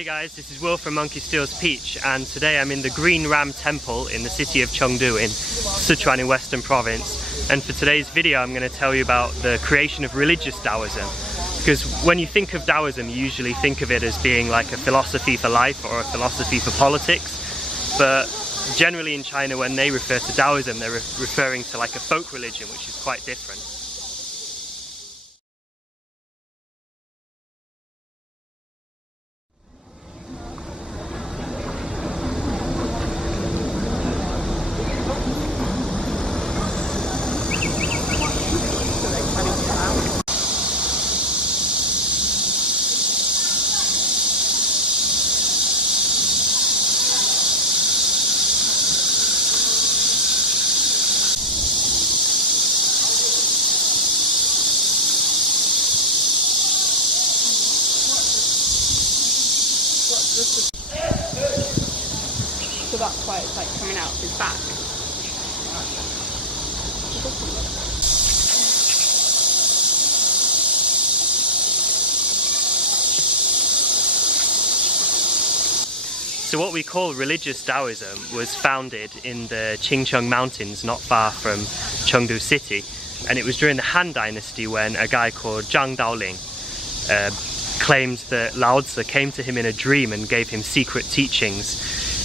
Hey guys, this is Will from Monkey Steals Peach, and today I'm in the Green Ram Temple in the city of Chengdu in Sichuan in Western Province. And for today's video I'm going to tell you about the creation of religious Taoism. Because when you think of Taoism, you usually think of it as being like a philosophy for life or a philosophy for politics. But generally in China, when they refer to Taoism, they're referring to like a folk religion, which is quite different. So that's why it's like coming out of his back. So what we call religious Taoism was founded in the Qingcheng Mountains not far from Chengdu city, and it was during the Han Dynasty when a guy called Zhang claimed that Lao Zi came to him in a dream and gave him secret teachings.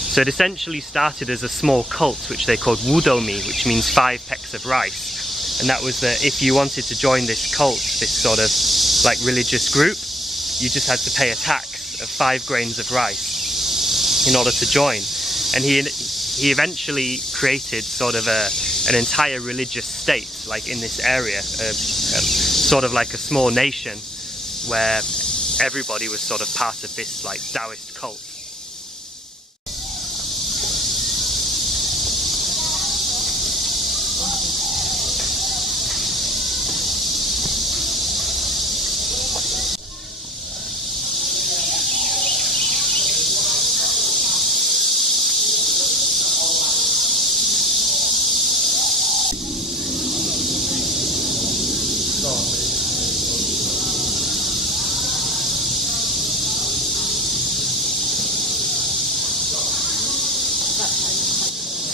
So it essentially started as a small cult which they called Wudomi, which means 5 pecks of rice. And that was that if you wanted to join this cult, this sort of like religious group, you just had to pay a tax of 5 grains of rice in order to join. And he eventually created sort of an entire religious state like in this area, sort of like a small nation where everybody was sort of part of this like Taoist cult.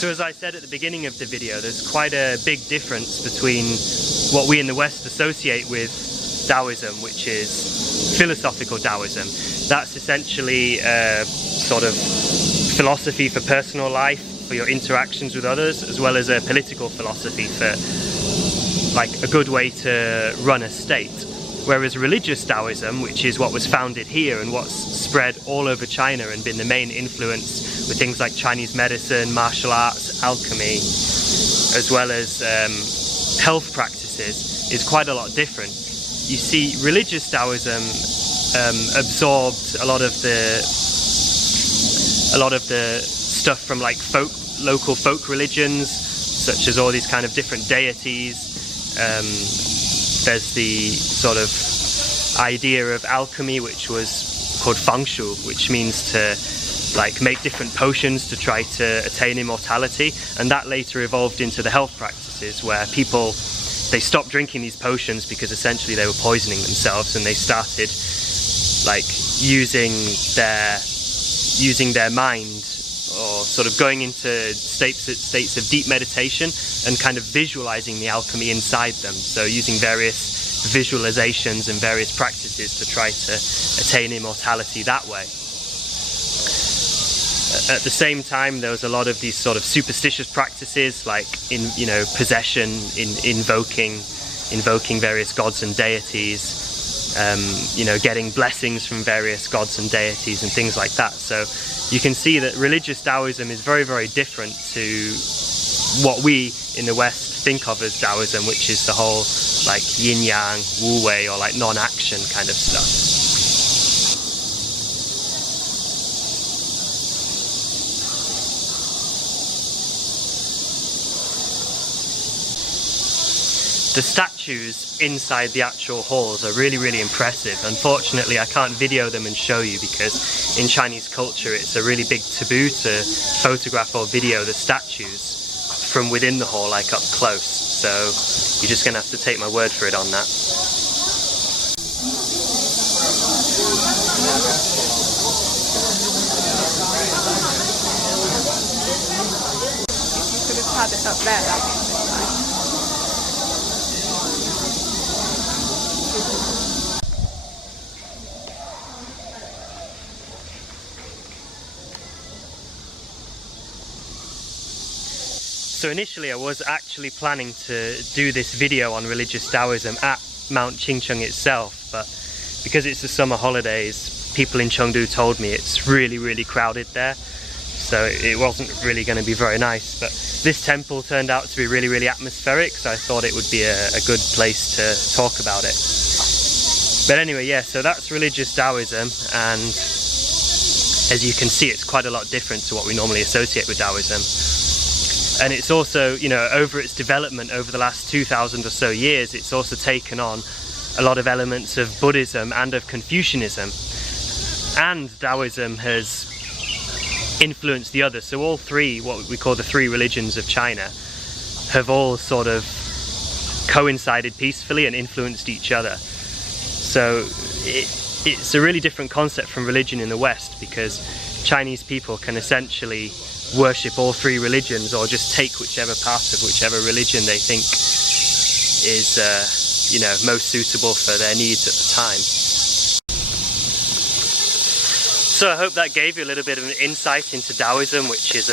So as I said at the beginning of the video, there's quite a big difference between what we in the West associate with Taoism, which is philosophical Taoism. That's essentially a sort of philosophy for personal life, for your interactions with others, as well as a political philosophy for like a good way to run a state. Whereas religious Taoism, which is what was founded here and what's spread all over China and been the main influence with things like Chinese medicine, martial arts, alchemy, as well as health practices, is quite a lot different. You see, religious Taoism absorbed a lot of the stuff from like local folk religions, such as all these kind of different deities. There's the sort of idea of alchemy, which was called feng shui, which means to like make different potions to try to attain immortality, and that later evolved into the health practices where people, they stopped drinking these potions because essentially they were poisoning themselves, and they started like using their mind, or sort of going into states of deep meditation and kind of visualizing the alchemy inside them. So using various visualizations and various practices to try to attain immortality that way. At the same time, there was a lot of these sort of superstitious practices, like possession, invoking various gods and deities, getting blessings from various gods and deities and things like that. So you can see that religious Taoism is very, very different to what we in the West think of as Taoism, which is the whole like yin-yang, wu-wei, or like non-action kind of stuff. The statues inside the actual halls are really, really impressive. Unfortunately, I can't video them and show you because in Chinese culture it's a really big taboo to photograph or video the statues from within the hall, like up close. So you're just going to have to take my word for it on that. had it up there, that would be nice. So initially I was actually planning to do this video on religious Taoism at Mount Qingcheng itself, but because it's the summer holidays, people in Chengdu told me it's really crowded there, so it wasn't really going to be very nice. But this temple turned out to be really atmospheric, so I thought it would be a good place to talk about it. But anyway, yeah, so that's religious Taoism, and as you can see, it's quite a lot different to what we normally associate with Taoism. And it's also, you know, over its development over the last 2,000 or so years, it's also taken on a lot of elements of Buddhism and of Confucianism. And Taoism has influenced the others. So all three, what we call the three religions of China, have all sort of coincided peacefully and influenced each other. So it's a really different concept from religion in the West, because Chinese people can essentially worship all three religions, or just take whichever part of whichever religion they think is you know, most suitable for their needs at the time. So I hope that gave you a little bit of an insight into Taoism, which is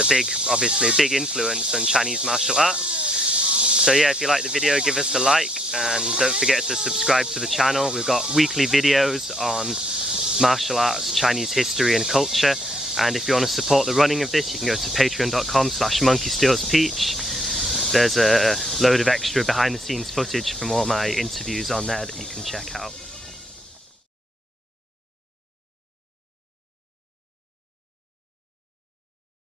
obviously a big influence on Chinese martial arts. So yeah, if you like the video, give us a like, and don't forget to subscribe to the channel. We've got weekly videos on martial arts, Chinese history and culture. And if you want to support the running of this, you can go to patreon.com/monkeystealspeach. There's a load of extra behind the scenes footage from all my interviews on there that you can check out.